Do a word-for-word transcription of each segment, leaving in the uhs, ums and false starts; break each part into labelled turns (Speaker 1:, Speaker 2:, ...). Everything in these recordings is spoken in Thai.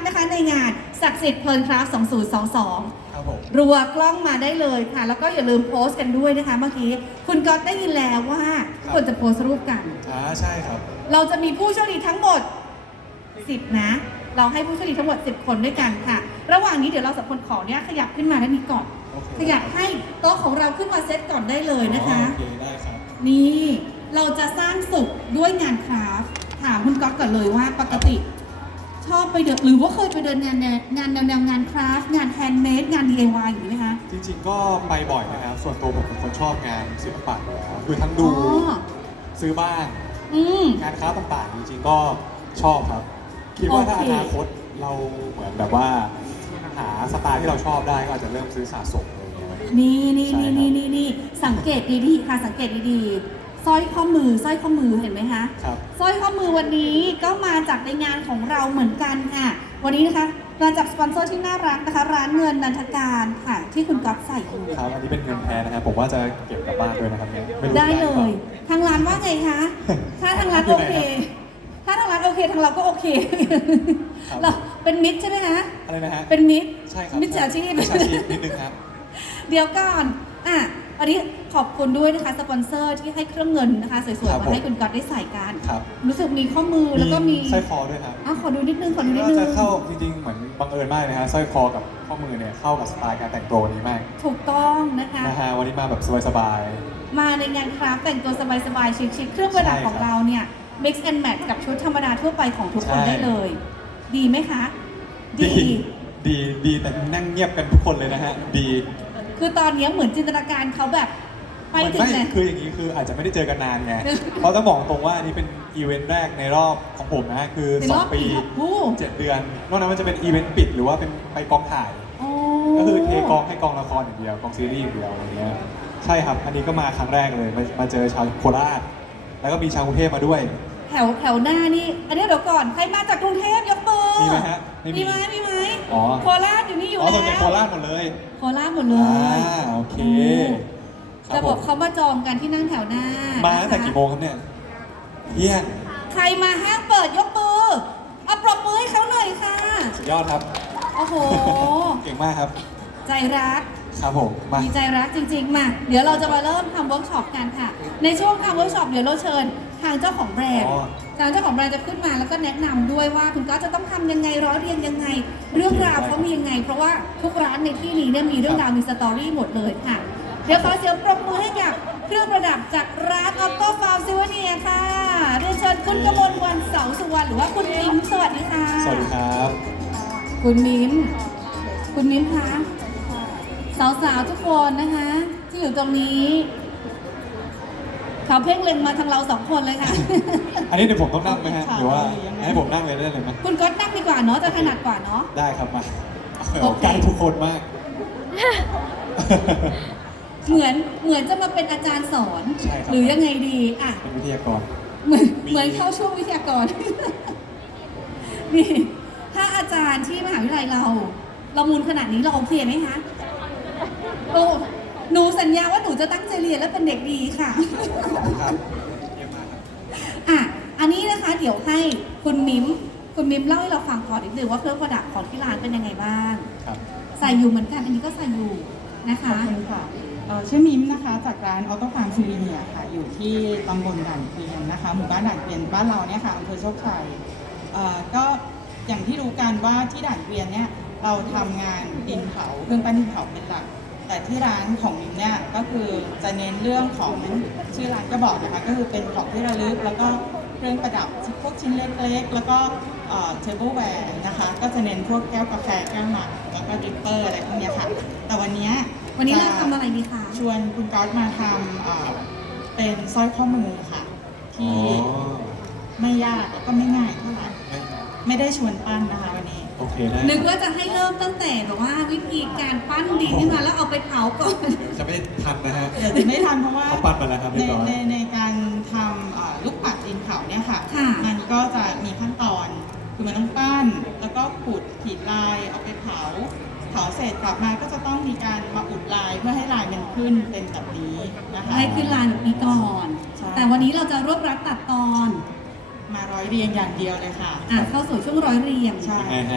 Speaker 1: นะคะในงานศักดิ์สิทธิ์เพลินคราฟสองพันยี่สิบสอง
Speaker 2: ครับผม
Speaker 1: รัวกล้องมาได้เลยค่ะ แล้วก็อย่าลืมโพสต์กันด้วยนะคะเมื่อกี้คุณก๊อตได้ยินแล้วว่าควรจะโพสต์รูปกัน
Speaker 2: อ่าใช่ครับ
Speaker 1: เราจะมีผู้โชคดีทั้งหมดสิบนะ เราให้ผู้โชคดีทั้งหมดสิบคนด้วยกันค่ะ ระหว่างนี้เดี๋ยวเราสองคนขอเนี่ยขยับขึ้นมาด้านนี้ก่อน
Speaker 2: โอเค
Speaker 1: ขยับให้โต๊ะของเราขึ้นมาเซตก่อนได้เลยนะคะ
Speaker 2: โอเคได้ครับ
Speaker 1: นี่เราจะสร้างสุขด้วยงานคราฟต์ถามคุณก๊อตก่อนเลยว่าปกติ ชอบไปเดินหรือว่าเคยไปเดินงานแนวงานแนวแนวงานคราฟต์งานแฮนด์เมดงาน ดี ไอ วาย อย่างนี้ไหมคะ
Speaker 2: จริงๆก็ไปบ่อยนะครับ ส่วนตัวผมเป็นคนชอบงานศิลปะอยู่แล้วคือทั้งดู
Speaker 1: อ๋อ
Speaker 2: ซื้อบ้าน
Speaker 1: อืม
Speaker 2: งานค้าต่างๆ จริงๆก็ชอบครับ คิดว่าถ้า
Speaker 1: โอ
Speaker 2: อ
Speaker 1: เค
Speaker 2: นาคตเราเหมือนแบบว่าหาสไตล์ที่เราชอบได้ก็อาจจะเริ่มซื้อสะสมอะไรอย่างเงี้ย
Speaker 1: นี่นี่
Speaker 2: ใช่
Speaker 1: นี่
Speaker 2: ครับ
Speaker 1: นี่นี่นี่สังเกตดีๆค่ะสังเกตดีๆสร้อยข้อมือสร้อยข้อมือเห็นไหมคะ
Speaker 2: ครับ
Speaker 1: สร้อยข้อมือวันนี้ก็มาจากในงานของเราเหมือนกันค่ะ วันนี้นะคะมาจากสปอนเซอร์ที่น่ารักนะคะ ร้านเงินนันทการค่ะ ที่คุณก๊อฟใส่อยู่
Speaker 2: ครับ อันนี้เป็นเงินแท้นะครับ ผมว่าจะเก็บกลับบ้านด้วยนะครับเนี่ยม่รู้
Speaker 1: ได้เล
Speaker 2: หรื
Speaker 1: ย
Speaker 2: อปา
Speaker 1: ทางร้านว่าไงคะ ถ้าทางร้าน
Speaker 2: อยู่
Speaker 1: โอ
Speaker 2: ไหน
Speaker 1: เค
Speaker 2: ครับ
Speaker 1: ถ้าทางร้านโอเคทางเราก็โอเค
Speaker 2: ครับ
Speaker 1: เราเป็นมิตรใช่ไหมคะ
Speaker 2: อะไรนะฮะ
Speaker 1: เป็นมิตร
Speaker 2: ใช่ครับ
Speaker 1: มิจฉาชีพ
Speaker 2: มิจฉาชีพนิดนึงครับ
Speaker 1: เดี๋ยวก่อนอ่ะอันนี้ขอบคุณด้วยนะคะ สปอนเซอร์ที่ให้เครื่องเงินนะคะ สวย
Speaker 2: ครั
Speaker 1: ๆ
Speaker 2: บ
Speaker 1: มาให้คุณก๊อตได้ใส่กัน
Speaker 2: ครับ
Speaker 1: รู้สึกมีข้อมือแล้วก็มี
Speaker 2: สร้อยคอด้วยครับ
Speaker 1: อ่ะขอดูนิดนึง ขอดูนิด
Speaker 2: ก็
Speaker 1: นึง
Speaker 2: จะเข้าจริงๆ เหมือนบังเอิญมากนะฮะสร้อยคอกับข้อมือเนี่ยเข้ากับสไตล์การแต่งตัววันนี้มาก
Speaker 1: ถูกต้องนะคะ
Speaker 2: นะฮะวันนี้มาแบบสบาย
Speaker 1: มาในงานคราฟต์แต่งตัวสบายๆ ชิคๆ เครื่องประดับ
Speaker 2: ใช่ครับ
Speaker 1: ของเราเนี่ย mix and match กับชุดธรรมดาทั่วไปของทุกคน
Speaker 2: ใช่
Speaker 1: ได้เลย ดีไหมคะ
Speaker 2: ๆ ดีดีดีแต่นั่งเงียบกันทุกคนเลยนะฮะดี
Speaker 1: คือตอนนี้เหมือนจินตนาการเขาแบบไป
Speaker 2: มัน
Speaker 1: ถึง
Speaker 2: ไม่
Speaker 1: ไหน
Speaker 2: คืออย่างนี้คืออาจจะไม่ได้เจอกันนานไง เพราะต้องบอกตรงว่าอันนี้เป็นอีเวนต์แรกในรอบของผมนะคือ
Speaker 1: ใน
Speaker 2: ส
Speaker 1: ร
Speaker 2: อ
Speaker 1: อง บ
Speaker 2: ปี
Speaker 1: กี่ครับโอ้
Speaker 2: เจ็ดเดือนนอกนั้นมันจะเป็นอีเวนต์ปิดหรือว่าเป็นไปกองถ่าย
Speaker 1: โอ้
Speaker 2: ก็คือเทกองให้กองละครอย่างเดียวกองซีรีส์อย่างเดียวอะไรเงี้ยใช่ครับอันนี้ก็มาครั้งแรกเลยมามาเจอชาวโคราชแล้วก็มีชาวกรุงเทพมาด้วย
Speaker 1: แถวแถวหน้านี่ อันนี้เดี๋ยวก่อน ใครมาจากกรุงเทพยกมือ
Speaker 2: มีไหมฮะไม่มี
Speaker 1: มีไหมมีไหม
Speaker 2: อ๋อ
Speaker 1: โคราชอยู่นี่อยู่
Speaker 2: อ๋อ
Speaker 1: แล้ว
Speaker 2: ส่วนใหญ่โคราชหมดเลย
Speaker 1: โคราชหมดเล
Speaker 2: อ่าย โอเคครั
Speaker 1: จะ
Speaker 2: บบ ผ
Speaker 1: อก
Speaker 2: ม
Speaker 1: เขามาจองกันที่นั่งแถวหน้า
Speaker 2: มา
Speaker 1: มา
Speaker 2: ตั้งแต่กี่โมงครับเนี่ยเที่ยง
Speaker 1: ใครมาห้างเปิดยกมือเอาปรบมือให้เขาหน่อยค่ะ
Speaker 2: สุดยอดครับ
Speaker 1: โอ้โห
Speaker 2: เก่งมากครับ
Speaker 1: ใจรัก
Speaker 2: ครับผมมา
Speaker 1: มีใจรักจริงๆ มา เดี๋ยวเราจะมาเริ่มทำเวิร์กช็อปกันค่ะ ในช่วงทำเวิร์กช็อปเดี๋ยวเราเชิญทางเจ้าของแบรนด์
Speaker 2: อ๋อ
Speaker 1: ทางเจ้าของแบรนด์จะขึ้นมาแล้วก็แนะนำด้วยว่าคุณก็จะต้องทำยังไงร้อยเรียงยังไง เรื่องราวเขามียังไง เพราะว่าทุกร้านในที่นี้เนี่ยมีเรื่องราวมีสตอรี่หมดเลยค่ะ เดี๋ยวขอเสียงปรบมือให้กับเครื่องประดับจากร้านออโต้ฟาร์มซิวเนียค่ะเรียนเชิญคุณกมลวันเสาสุวรรณหรือว่าคุณมิ้มสวัสดีค่ะ
Speaker 2: สวัสดีครับ
Speaker 1: คุณมิ้ม คุณมิ้มคะ สาวๆ ทุกคนนะคะ ที่อยู่ตรงนี้เขาเพ่งเล็งมาทางเราสองคนเลยค่ะ
Speaker 2: อันนี้เดี๋ยวผมต้องนั่งไหมฮะหรือว่าให้ผมนั่งเลยได้เลยไหม
Speaker 1: คุณก๊อตนั่งดีกว่าเนาะจะถนัดกว่าเนาะ
Speaker 2: ได้ครับมา
Speaker 1: โอเค
Speaker 2: ใกล้ทุกคนมาก
Speaker 1: เหมือนเหมือนจะมาเป็นอาจารย์สอน
Speaker 2: ใช่ครับ
Speaker 1: หรือยังไงดีอ่ะ
Speaker 2: เป็นวิทยากร
Speaker 1: เหมือน
Speaker 2: มี
Speaker 1: เหมือนเข้าช่วงวิทยากร นี่ถ้าอาจารย์ที่มหาวิทยาลัยเรา เรามูลขนาดนี้เราโอเคไหมคะโอ้หนูสัญญาว่าหนูจะตั้งใจเรียนและเป็นเด็กดีค่ะ
Speaker 2: ครับเยี่ยมมากครับ
Speaker 1: อ่ะ อันนี้นะคะเดี๋ยวให้คุณมิมคุณมิมเล่าให้เราฟังก่อนนิดนึงว่าเครื่องประดับของที่ร้านเป็นยังไงบ้าง
Speaker 2: ครับ
Speaker 1: ใส่อยู่เหมือนกัน อันนี้ก็ใส่อยู่นะ
Speaker 3: ขอบ
Speaker 1: คะ
Speaker 3: คุณค่ะเอ่อชื่อมิมนะคะจากร้านออโต้ฟาร์มซิลิเนียค่ะ อยู่ที่ตำบลด่านเกวียนนะคะ หมู่บ้านด่านเกวียนบ้านเราเนี่ยค่ะอำเภอโชคชัยเอ่อก็อย่างที่รู้กันว่าที่ด่านเกวียนเนี่ยเราทำงานดินเผาเครื่องปั้นดินเผาเป็นหลัก แต่ที่ร้านของมิมเนี่ยก็คือจะเน้นเรื่องของชื่อร้านก็บอกนะคะก็คือเป็นของที่ระลึกแล้วก็เครื่องประดับพวกชิ้นเล็กๆ แล้วก็เทเบิลแวร์นะคะก็จะเน้นพวกแก้วกาแฟแก้วหมากแล้วก็ดริปเปอร์อะไรพวกเนี้ยค่ะแต่วันเนี้ย
Speaker 1: วันนี้เราทำอะไรดีคะ
Speaker 3: ชวนคุณก๊อตมาทำเอ่อเป็นสร้อยข้อมือค่ะ
Speaker 2: อ๋อ
Speaker 3: ที่ไม่ยากแล้วก็ไม่ง่ายเท่าไหร่
Speaker 2: ไม่
Speaker 3: ไม่ได้ชวนปั้นนะคะวันนี้
Speaker 2: โอเคได้
Speaker 1: นึกว่าจะให้เริ่มตั้งแต่แบบว่าวิธีการปั้นดินขึ้นมาแล้วเอาไปเผาก่อน
Speaker 2: จะไม่ทันนะฮะ
Speaker 3: เดี๋ยวจะไม่ทันเพราะว่า
Speaker 2: เขาปั้นมาแล้วครับเรี
Speaker 3: ใน
Speaker 2: ยบร้อย
Speaker 3: ในในการทำเอ่อลูกปัดดินเผาเนี่ยค่ะ
Speaker 1: ค่ะ
Speaker 3: มันก็จะมีขั้นตอนคือมันต้องปั้น แล้วก็ขูดขีดลายเอาไปเผาเผาเสร็จกลับมาก็จะต้องมีการมาอุดลายเพื่อให้ลายมันขึ้นเป็นแบบนี้นะคะ
Speaker 1: ให้ขึ้นลายแบบนี้ก่อน
Speaker 3: ใช่
Speaker 1: แต่วันนี้เราจะรวบรัดตัดตอน
Speaker 3: มาร้อยเรียงอย่างเดียวเลยค่ะ
Speaker 1: อ่ะเข้าสู่ช่วงร้อยเรียง
Speaker 3: ใช่
Speaker 2: ยังไงฮะ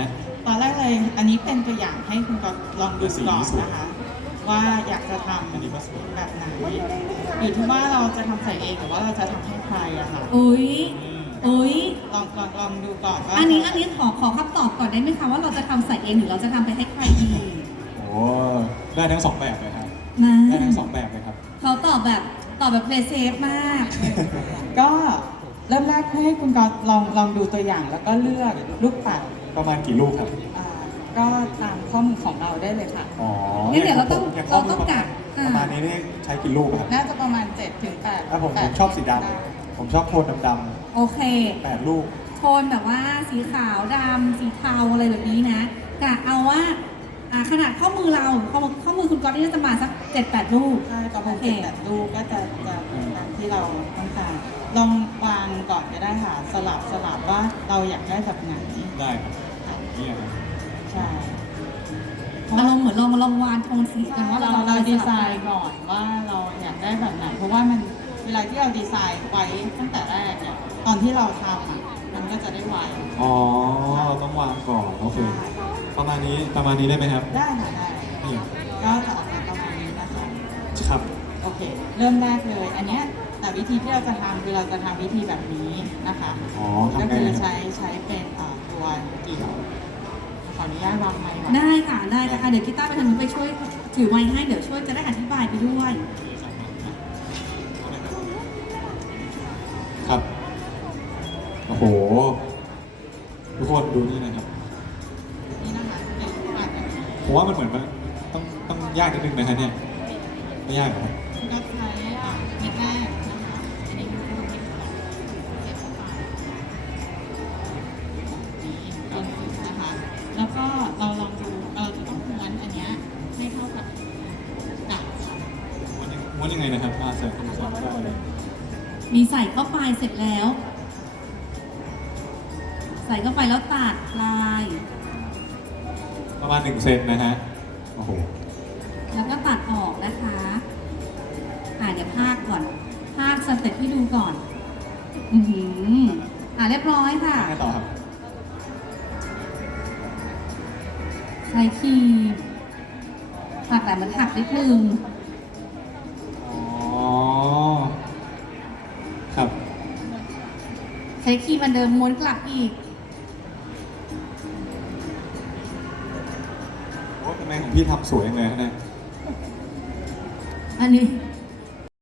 Speaker 3: ตอนแรกเลยอันนี้เป็นตัวอย่างให้คุณก็ลองดูก่อนนะคะ ว่าอยากจะทำ
Speaker 2: อันนี้ก็สวย
Speaker 3: แบบไหนอยู่ที่ว่าเราจะทำใส่เองหรือว่าเราจะทำให้ใครอะค่ะ
Speaker 1: อุ้ยอุ้ย
Speaker 3: ลองลองลองดูก่อนว่า
Speaker 1: อันนี้อันนี้ขอขอคำตอบก่อนได้ไหมคะว่าเราจะทำใส่เองหรือเราจะทำไปให้ใครดี
Speaker 2: โอ้ได้ทั้งสองแบบเลยครับ
Speaker 1: นะ
Speaker 2: ได้ทั้งสองแบบเลยครับ
Speaker 1: เขาตอบแบบตอบแบบเพลย์เซฟมาก
Speaker 3: ก็เริ่มแรกให้คุณก็ลองลองดูตัวอย่างแล้วก็เลือกลูกปัด
Speaker 2: ประมาณกี่ลูกครับ
Speaker 3: อ่าก็ตามข้อมูลของเราได้เลยค่ะ
Speaker 2: อ๋อ
Speaker 1: งั้นเดี๋ยวเราต้อง
Speaker 2: ย่ข้
Speaker 1: เราต้องกะ
Speaker 2: ประ
Speaker 1: อ่า
Speaker 2: มาณนี้นี่ใช้กี่ลูกครับ
Speaker 3: น่าจะประมาณเจ็ดถึงแปด
Speaker 2: ถ้าผมผมชอบสีดำผมชอบโทนดำ
Speaker 1: โอเค
Speaker 2: ๆแปดลูก
Speaker 1: โทนแบบว่าสีขาวดำสีเทาอะไรแบบนี้นะกะเอาว่าอ่าขนาดข้อมือเราข้อมือข้อมือคุณก๊อตนี่น่าจะมาสักเจ็ดแปดลูก
Speaker 3: ใช่ประมาณ
Speaker 1: โอเค
Speaker 3: เจ็ดแปดลูกก็จะจะเป็นตามที่เราต้องการลองวางก่อนก็ได้ค่ะ สลับสลับว่าเราอยากได้แบบไหน
Speaker 2: ได้ครับนี่ครับ
Speaker 3: ใช่
Speaker 1: อารมณ์เหมือนเรามาลองวานโทนสีกันว่า
Speaker 3: เรา
Speaker 1: เรา
Speaker 3: เรา
Speaker 1: จะ
Speaker 3: ดี
Speaker 1: ส
Speaker 3: ไซ
Speaker 1: ลับ
Speaker 3: น์ก่อนว่าเราอยากได้แบบไหน เพราะว่ามันเวลาที่เราดีไซน์ไว้ตั้งแต่แรกเนี่ยตอนที่เราทำอ่ะมันก็จะได้ไว
Speaker 2: อ๋อต้องวางก่อนโอเค ประมาณนี้ประมาณนี้ได้ไหมครับ
Speaker 3: ได้ค่ะได้
Speaker 2: นี่
Speaker 3: ก็จะออกมาประมาณนี้นะคะ
Speaker 2: ครับ
Speaker 3: โอเค เริ่มแรกเลย อันเนี้ยแต่วิธีที่เราจะทำคือเราจะทำวิธีแบบนี้นะคะ
Speaker 2: อ๋อ
Speaker 3: ก็
Speaker 2: ทำไง
Speaker 3: คือ
Speaker 2: นะครับ
Speaker 3: ใช้ใช้เป็นเอ่อตัวเกี่ยวขออนุญาตวางไมค์ก่อน
Speaker 1: ได้ค่ะได้ค่ะอ่ะเดี๋ยวกีตาร์ไปทางนู้นไปช่วยถือไว้ให้เดี๋ยวช่วยจะได้อธิบายไปด้วย
Speaker 2: ครับ โอ้โห ทุกคนดูนี่นะครับ
Speaker 3: นี่นะคะเป็นปัดแบบนี้
Speaker 2: ผมว่ามันเหมือนมันต้องต้องยากนิดนึงนะครับเนี่ย ไม่ยากเหรอครับ
Speaker 3: ก็ใช้อ่ะเม็ดแรกนะคะ อันนี้คือเม็ดสองเก็บเข้าไปนี่เป็นสีนะคะ แล้วก็เราลองดูเราจะต้องม้วนอันเนี้ยให้เท่ากับกับ
Speaker 2: ม้วนยังม้วนยังไงนะครับอ่าเสร็จเสร็จได้เลย
Speaker 1: มีใส่เข้าไปเสร็จแล้ว ใส่เข้าไปแล้วตัดลาย
Speaker 2: ประมาณหนึ่งเซนนะฮะ โอ้โห
Speaker 1: แล้วก็ตัดออกนะคะอ่าเดี๋ยวพากก่อนพากสเต็ปที่ดูก่อน อือหืออ่าเรียบร้อยค่ะ
Speaker 2: ไงต่อครับ
Speaker 1: ใช้ครีมหักแต่มันหักนิดนึง
Speaker 2: อ๋อ ครับ
Speaker 1: ใช้ครีมมันเดิมม้วนกลับอีก
Speaker 2: โอ้ทำไมของพี่ทำสวยจังเลยฮะเนี่ย
Speaker 1: อันนี้